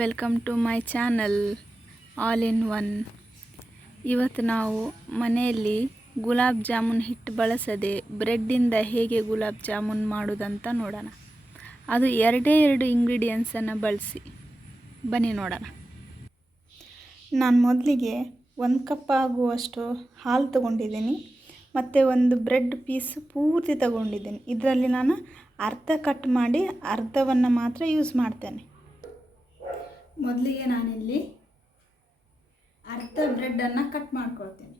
Welcome to my channel all in one. ಇವತ್ತು ನಾವು ಮನೆಯಲ್ಲಿ ಗುಲಾಬ್ ಜಾಮೂನ್ ಹಿಟ್ಟು ಬಳಸದೆ ಬ್ರೆಡ್ಡಿಂದ ಹೇಗೆ ಗುಲಾಬ್ ಜಾಮೂನ್ ಮಾಡೋದಂತ ನೋಡೋಣ. ಅದು ಎರಡೇ ಇಂಗ್ರೀಡಿಯೆಂಟ್ಸನ್ನು ಬಳಸಿ ಬನ್ನಿ ನೋಡೋಣ. ನಾನು ಮೊದಲಿಗೆ 1 ಕಪ್ ಆಗುವಷ್ಟು ಹಾಲು ತಗೊಂಡಿದ್ದೀನಿ ಮತ್ತು ಒಂದು ಬ್ರೆಡ್ ಪೀಸ್ ಪೂರ್ತಿ ತಗೊಂಡಿದ್ದೀನಿ. ಇದರಲ್ಲಿ ನಾನು ಅರ್ಧ ಕಟ್ ಮಾಡಿ ಅರ್ಧವನ್ನು ಮಾತ್ರ ಯೂಸ್ ಮಾಡ್ತೇನೆ. ಮೊದಲಿಗೆ ನಾನಿಲ್ಲಿ ಅರ್ಧ ಬ್ರೆಡ್ಡನ್ನು ಕಟ್ ಮಾಡ್ಕೊಳ್ತೇನೆ.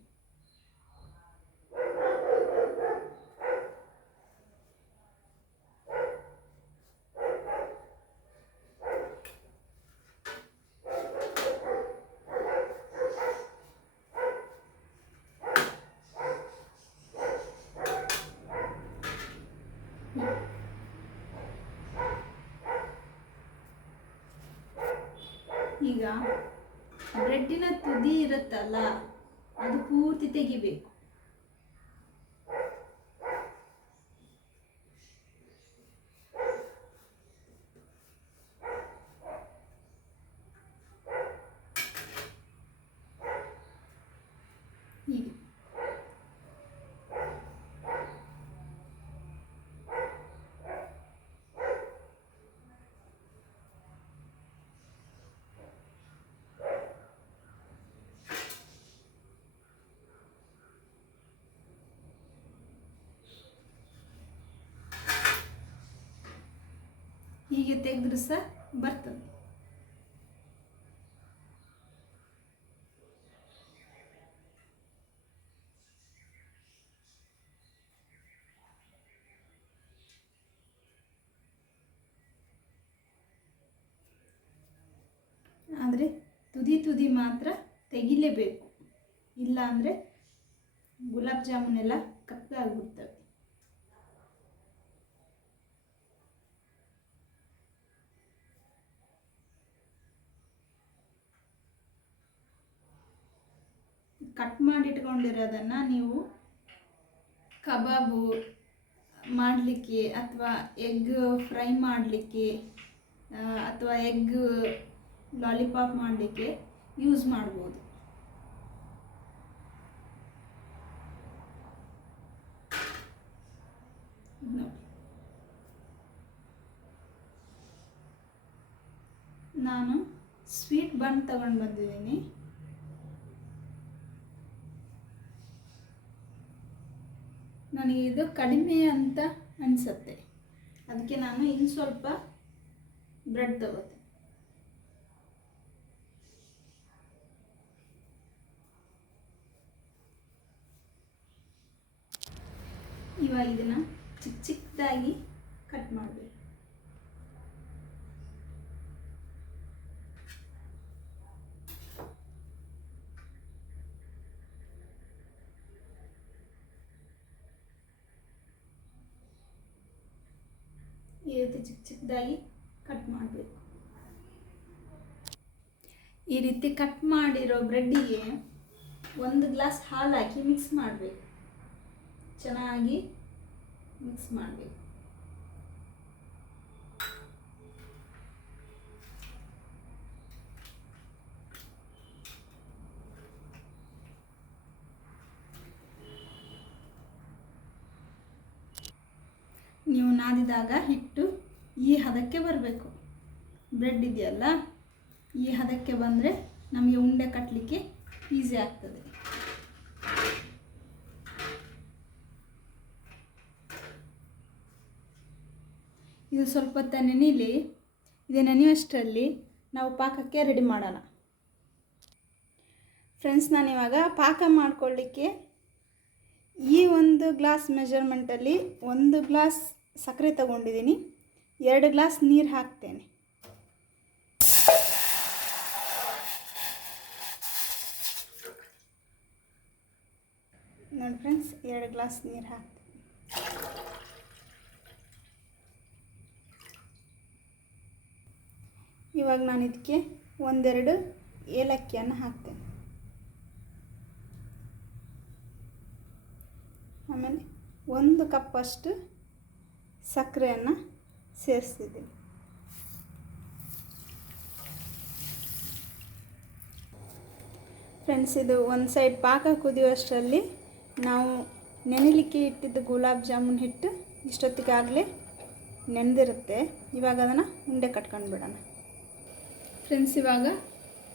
ಈಗ ಬ್ರೆಡ್ಡಿನ ತುದಿ ಇರುತ್ತಲ್ಲ, ಅದು ಪೂರ್ತಿ ತೆಗಿಬೇಕು. ಹೀಗೆ ಹೀಗೆ ತೆಗೆದ್ರೆ ಸಹ ಬರ್ತದೆ. ಆದರೆ ತುದಿ ಮಾತ್ರ ತೆಗಿಲೇಬೇಕು, ಇಲ್ಲ ಅಂದರೆ ಗುಲಾಬ್ ಜಾಮೂನ್ ಎಲ್ಲ ಕಪ್ಪಾಗ್ಬಿಡ್ತವೆ. ಕಟ್ ಮಾಡಿಟ್ಕೊಂಡಿರೋದನ್ನು ನೀವು ಕಬಾಬು ಮಾಡಲಿಕ್ಕೆ ಅಥವಾ ಎಗ್ ಫ್ರೈ ಮಾಡಲಿಕ್ಕೆ ಅಥವಾ ಎಗ್ ಲಾಲಿಪಾಪ್ ಮಾಡಲಿಕ್ಕೆ ಯೂಸ್ ಮಾಡ್ಬೋದು. ನಾನು ಸ್ವೀಟ್ ಬನ್ ತಗೊಂಡು ಬಂದಿದ್ದೀನಿ. ನನಗೆ ಇದು ಕಡಿಮೆ ಅಂತ ಅನಿಸುತ್ತೆ, ಅದಕ್ಕೆ ನಾನು ಇನ್ನು ಸ್ವಲ್ಪ ಬ್ರೆಡ್ ತಗೋತೆ. ಇವಾಗ ಇದನ್ನು ಚಿಕ್ಕದಾಗಿ ಕಟ್ ಮಾಡಬೇಕು. ಈ ರೀತಿ ಚಿಕ್ಕದಾಗಿ ಕಟ್ ಮಾಡಬೇಕು. ಈ ರೀತಿ ಕಟ್ ಮಾಡಿರೋ ಬ್ರೆಡ್ಡಿಗೆ 1 ಗ್ಲಾಸ್ ಹಾಲು ಹಾಕಿ ಮಿಕ್ಸ್ ಮಾಡಬೇಕು. ಚೆನ್ನಾಗಿ ಮಿಕ್ಸ್ ಮಾಡಬೇಕು. ನೀವು ನಾದಿದಾಗ ಹಿಟ್ಟು ಈ ಹದಕ್ಕೆ ಬರಬೇಕು. ಬ್ರೆಡ್ ಇದೆಯಲ್ಲ, ಈ ಹದಕ್ಕೆ ಬಂದರೆ ನಮಗೆ ಉಂಡೆ ಕಟ್ಟಲಿಕ್ಕೆ ಈಸಿ ಆಗ್ತದೆ. ಇದು ಸ್ವಲ್ಪ ಹೊತ್ತು ನೆನೆಯಲಿ. ಇದು ನೆನೆಯುವಷ್ಟರಲ್ಲಿ ನಾವು ಪಾಕಕ್ಕೆ ರೆಡಿ ಮಾಡೋಣ. ಫ್ರೆಂಡ್ಸ್, ನಾನಿವಾಗ ಪಾಕ ಮಾಡಿಕೊಳ್ಳಿಕ್ಕೆ ಈ 1 ಗ್ಲಾಸ್ ಮೆಜರ್ಮೆಂಟಲ್ಲಿ 1 ಗ್ಲಾಸ್ ಸಕ್ಕರೆ ತಗೊಂಡಿದ್ದೀನಿ. 2 ಗ್ಲಾಸ್ ನೀರು ಹಾಕ್ತೇನೆ. ನೋಡಿ ಫ್ರೆಂಡ್ಸ್, 2 ಗ್ಲಾಸ್ ನೀರು ಹಾಕ್ತೇನೆ. ಇವಾಗ ನಾನು ಇದಕ್ಕೆ 1-2 ಏಲಕ್ಕಿಯನ್ನು ಹಾಕ್ತೇನೆ. ಆಮೇಲೆ 1 ಕಪ್ಪಷ್ಟು ಸಕ್ಕರೆಯನ್ನು ಸೇರಿಸ್ತಿದ್ದೀನಿ. ಫ್ರೆಂಡ್ಸ್, ಇದು ಒಂದು ಸೈಡ್ ಪಾಕ ಕುದಿಯುವಷ್ಟರಲ್ಲಿ ನಾವು ನೆನೆಲಿಕ್ಕೆ ಇಟ್ಟಿದ್ದು ಗುಲಾಬ್ ಜಾಮೂನ್ ಹಿಟ್ಟು ಇಷ್ಟೊತ್ತಿಗಾಗಲೇ ನೆನೆದಿರುತ್ತೆ. ಇವಾಗ ಅದನ್ನು ಉಂಡೆ ಕಟ್ಕೊಂಡು ಬಿಡೋಣ. ಫ್ರೆಂಡ್ಸ್, ಇವಾಗ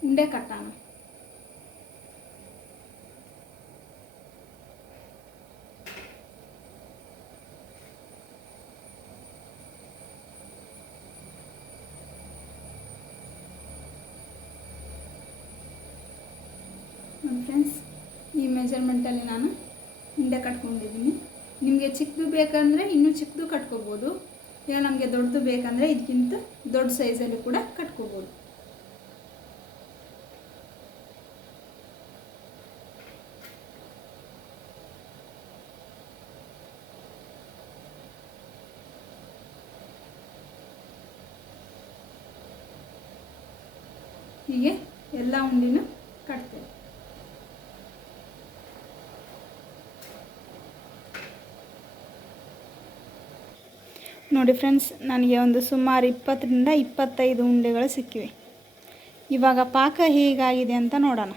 ಉಂಡೆ ಕಟ್ಟೋಣ. ಫ್ರೆಂಡ್ಸ್, ಈ ಮೆಜರ್ಮೆಂಟಲ್ಲಿ ನಾನು ಉಂಡೆ ಕಟ್ಕೊಂಡಿದ್ದೀನಿ. ನಿಮಗೆ ಚಿಕ್ಕದು ಬೇಕಂದರೆ ಇನ್ನೂ ಚಿಕ್ಕದು ಕಟ್ಕೋಬೋದು, ಇಲ್ಲ ನಮಗೆ ದೊಡ್ಡದು ಬೇಕಂದರೆ ಇದಕ್ಕಿಂತ ದೊಡ್ಡ ಸೈಜಲ್ಲಿ ಕೂಡ ಕಟ್ಕೋಬೋದು. ಹೀಗೆ ಎಲ್ಲ ಉಂಡೆನೂ ಕಟ್ತೇವೆ. ನೋಡಿ ಫ್ರೆಂಡ್ಸ್, ನನಗೆ ಒಂದು ಸುಮಾರು 20ರಿಂದ 25 ಉಂಡೆಗಳು ಸಿಕ್ಕಿವೆ. ಇವಾಗ ಪಾಕ ಹೇಗಾಗಿದೆ ಅಂತ ನೋಡೋಣ.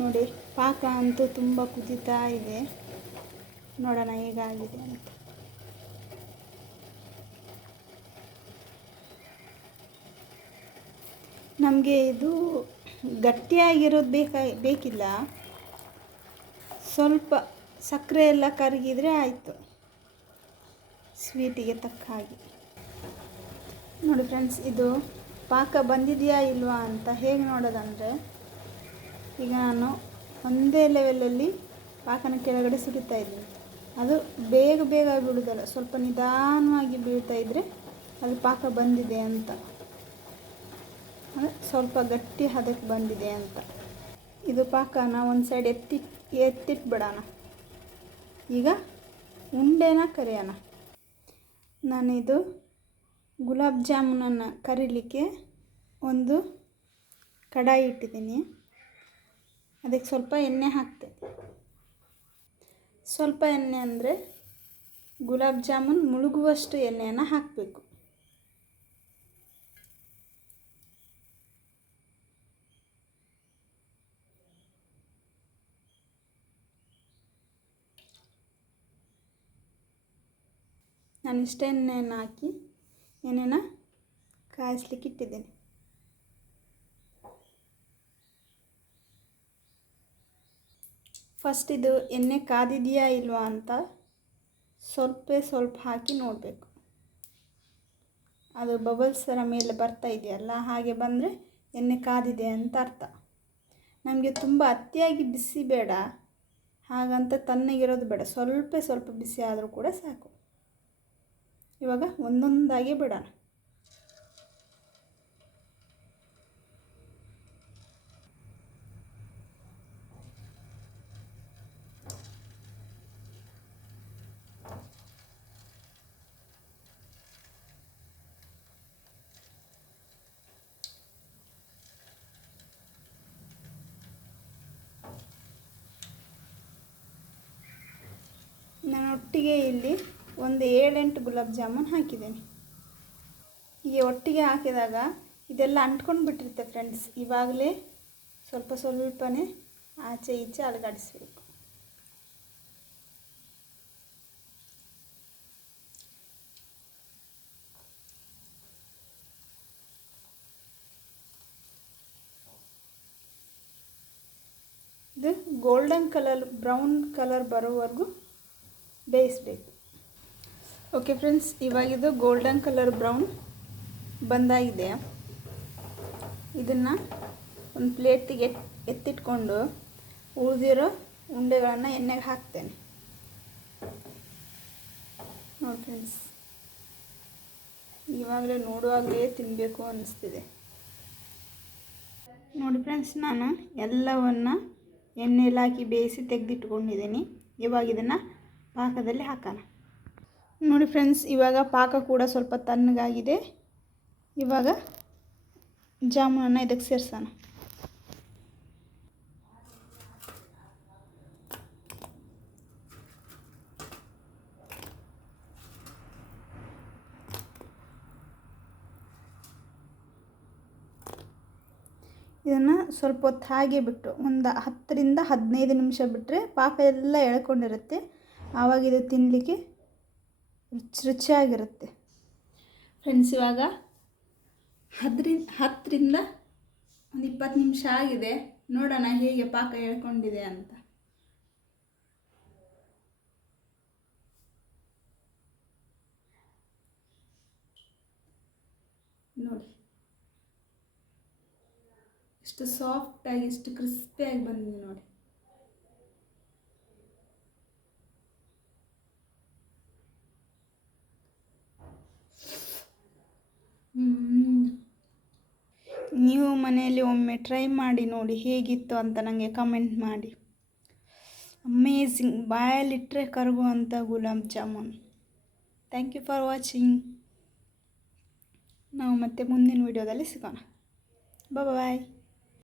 ನೋಡಿ, ಪಾಕ ಅಂತೂ ತುಂಬ ಕುದೀತಾ ಇದೆ. ನೋಡೋಣ ಹೇಗಾಗಿದೆ ಅಂತ. ನಮಗೆ ಇದು ಗಟ್ಟಿಯಾಗಿರೋದು ಬೇಕಿಲ್ಲ. ಸ್ವಲ್ಪ ಸಕ್ಕರೆ ಎಲ್ಲ ಕರಗಿದರೆ ಆಯಿತು, ಸ್ವೀಟಿಗೆ ತಕ್ಕ ಹಾಗೆ. ನೋಡಿ ಫ್ರೆಂಡ್ಸ್, ಇದು ಪಾಕ ಬಂದಿದೆಯಾ ಇಲ್ವಾ ಅಂತ ಹೇಗೆ ನೋಡೋದಂದರೆ, ಈಗ ನಾನು ಒಂದೇ ಲೆವೆಲಲ್ಲಿ ಪಾಕನ ಕೆಳಗಡೆ ಸುರಿತಾ ಇದ್ದೀನಿ. ಅದು ಬೇಗ ಬೇಗ ಬೀಳೋದಲ್ಲ, ಸ್ವಲ್ಪ ನಿಧಾನವಾಗಿ ಬೀಳ್ತಾ ಇದ್ದರೆ ಅದು ಪಾಕ ಬಂದಿದೆ ಅಂತ, ಅಂದರೆ ಸ್ವಲ್ಪ ಗಟ್ಟಿ ಹದಕ್ಕೆ ಬಂದಿದೆ ಅಂತ. ಇದು ಪಾಕನ ಒಂದು ಸೈಡ್ ಎತ್ತಿಟ್ಬಿಡೋಣ. ಈಗ ಉಂಡೆನ ಕರಿಯೋಣ. ನಾನಿದು ಗುಲಾಬ್ ಜಾಮೂನನ್ನು ಕರಿಲಿಕ್ಕೆ ಒಂದು ಕಡಾಯಿ ಇಟ್ಟಿದ್ದೀನಿ. ಅದಕ್ಕೆ ಸ್ವಲ್ಪ ಎಣ್ಣೆ ಹಾಕ್ತೆ. ಸ್ವಲ್ಪ ಎಣ್ಣೆ ಅಂದರೆ ಗುಲಾಬ್ ಜಾಮೂನ್ ಮುಳುಗುವಷ್ಟು ಎಣ್ಣೆಯನ್ನು ಹಾಕಬೇಕು. ನಾನು ಇಷ್ಟ ಎಣ್ಣೆಯನ್ನು ಹಾಕಿ ಎಣ್ಣೆನ ಕಾಯಿಸ್ಲಿಕ್ಕೆ ಇಟ್ಟಿದ್ದೇನೆ. ಫಸ್ಟ್ ಇದು ಎಣ್ಣೆ ಕಾದಿದೆಯಾ ಇಲ್ವಾ ಅಂತ ಸ್ವಲ್ಪ ಹಾಕಿ ನೋಡಬೇಕು. ಅದು ಬಬಲ್ಸ್ ಥರ ಮೇಲೆ ಬರ್ತಾ ಇದೆಯಲ್ಲ, ಹಾಗೆ ಬಂದರೆ ಎಣ್ಣೆ ಕಾದಿದೆ ಅಂತ ಅರ್ಥ. ನಮಗೆ ತುಂಬ ಅತಿಯಾಗಿ ಬಿಸಿ ಬೇಡ, ಹಾಗಂತ ತಣ್ಣಗಿರೋದು ಬೇಡ, ಸ್ವಲ್ಪ ಬಿಸಿ ಆದರೂ ಕೂಡ ಸಾಕು. ಇವಾಗ ಒಂದೊಂದಾಗಿ ಬಿಡೋಣ. ನಾನು ಒಟ್ಟಿಗೆ ಇಲ್ಲಿ ಒಂದು 7-8 ಗುಲಾಬ್ ಜಾಮೂನ್ ಹಾಕಿದ್ದೇನೆ. ಹೀಗೆ ಒಟ್ಟಿಗೆ ಹಾಕಿದಾಗ ಇದೆಲ್ಲ ಅಂಟ್ಕೊಂಡು ಬಿಟ್ಟಿರುತ್ತೆ ಫ್ರೆಂಡ್ಸ್. ಇವಾಗಲೇ ಸ್ವಲ್ಪನೇ ಆಚೆ ಈಚೆ ಅಲುಗಾಡಿಸ್ಬೇಕು. ಇದು ಗೋಲ್ಡನ್ ಕಲರ್, ಬ್ರೌನ್ ಕಲರ್ ಬರೋವರೆಗೂ ಬೇಯಿಸಬೇಕು. ಓಕೆ ಫ್ರೆಂಡ್ಸ್, ಇವಾಗಿದು ಗೋಲ್ಡನ್ ಕಲರ್ ಬ್ರೌನ್ ಬಂದಾಗಿದೆ. ಇದನ್ನು ಒಂದು ಪ್ಲೇಟಿಗೆ ಎತ್ತಿಟ್ಕೊಂಡು ಉಳಿದಿರೋ ಉಂಡೆಗಳನ್ನು ಎಣ್ಣೆಗೆ ಹಾಕ್ತೇನೆ. ನೋಡಿ ಫ್ರೆಂಡ್ಸ್, ಇವಾಗಲೇ ನೋಡುವಾಗಲೇ ತಿನ್ನಬೇಕು ಅನ್ನಿಸ್ತಿದೆ. ನೋಡಿ ಫ್ರೆಂಡ್ಸ್, ನಾನು ಎಲ್ಲವನ್ನು ಎಣ್ಣೆಯಲ್ಲಿ ಹಾಕಿ ಬೇಯಿಸಿ ತೆಗೆದಿಟ್ಕೊಂಡಿದ್ದೀನಿ. ಇವಾಗ ಇದನ್ನು ಪಾಕದಲ್ಲಿ ಹಾಕೋಣ. ನೋಡಿ ಫ್ರೆಂಡ್ಸ್, ಇವಾಗ ಪಾಕ ಕೂಡ ಸ್ವಲ್ಪ ತಣ್ಣಗಾಗಿದೆ. ಇವಾಗ ಜಾಮೂನನ್ನು ಇದಕ್ಕೆ ಸೇರಿಸೋಣ. ಇದನ್ನು ಸ್ವಲ್ಪ ಹೊತ್ತು ಹಾಗೆ ಬಿಟ್ಟು ಒಂದು 10 ರಿಂದ 15 ನಿಮಿಷ ಬಿಟ್ಟರೆ ಪಾಕ ಎಲ್ಲ ಎಳ್ಕೊಂಡಿರುತ್ತೆ. ಆವಾಗ ಇದು ತಿನ್ನಲಿಕ್ಕೆ ರುಚಿಯಾಗಿರುತ್ತೆ. ಫ್ರೆಂಡ್ಸ್, ಇವಾಗ 10 ರಿಂದ ಒಂದು 20 ನಿಮಿಷ ಆಗಿದೆ. ನೋಡೋಣ ಹೇಗೆ ಪಾಕ ಎಳ್ಕೊಂಡಿದೆ ಅಂತ. ನೋಡಿ ಎಷ್ಟು ಸಾಫ್ಟಾಗಿ, ಎಷ್ಟು ಕ್ರಿಸ್ಪಿಯಾಗಿ ಬಂದಿದೆ ನೋಡಿ. ನೀವು ಮನೆಯಲ್ಲಿ ಒಮ್ಮೆ ಟ್ರೈ ಮಾಡಿ ನೋಡಿ ಹೇಗಿತ್ತು ಅಂತ ನನಗೆ ಕಮೆಂಟ್ ಮಾಡಿ. ಅಮೇಝಿಂಗ್, ಬಾಯಲ್ಲಿಟ್ಟರೆ ಕರಗುವಂಥ gulab jamun. Thank you for watching. ನಾವು ಮತ್ತೆ ಮುಂದಿನ ವಿಡಿಯೋದಲ್ಲಿ ಸಿಗೋಣ. ಬಾಯ್.